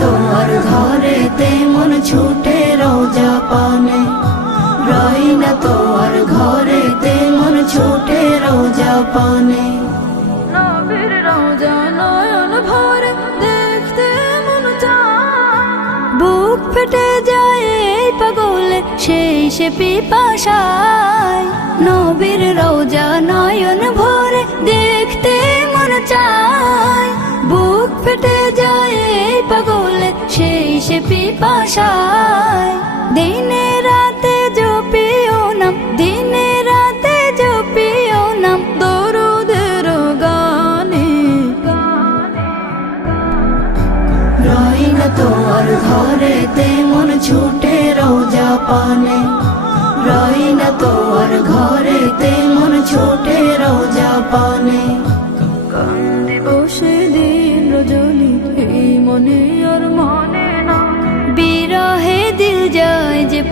তোমার ঘরে তেমন ছুটে রোজা পানে। রই না তোমার ঘরে তেমন ছুটে রোজা পানে। নবীর রওজা নয়ন ভরে দেখতে মন বুক ফেটে যায় পাগলে, সেই সে পিপাসায়। নবীর রওজা পিপাসায়। দিনে রাতে জপিও নাম দিনে রাতে জপিও নাম, দরুদের গানে। রই না তোমার ঘরে তেমন ছুটে রোজা পানে। রই না তোমার ঘরে তেমন ছুটে রোজা পানে। কান্দি বসে দিন রজনী, এই মনে আর মনে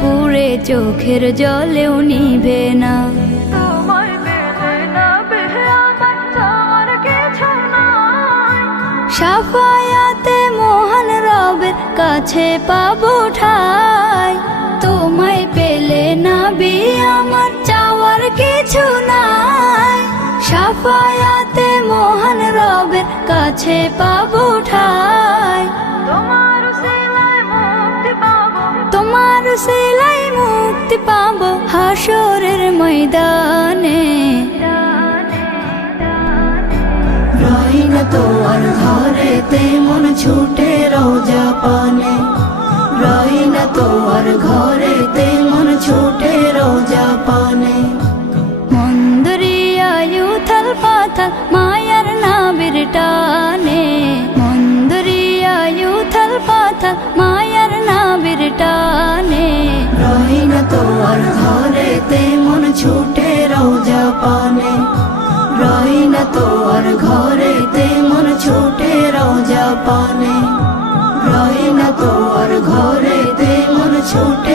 পুরে চোখের জলেও নিভে না। সাফায়াতে মহান রবের কাছে পাবো ঠাই। তোমায় পেলে না বি আমার চাওয়ার কিছু নাই। সাফায়াতে মহান রবের কাছে পাবো ঠাই। সেলাই মুক্তি পাবো হাসরের ময়দানে। রহিন না তোমার ঘরে তেমন ছুটে রোজা পানে। রহিন তো আর ঘরে তেমন ছুটে রোজা পানে। ছুটে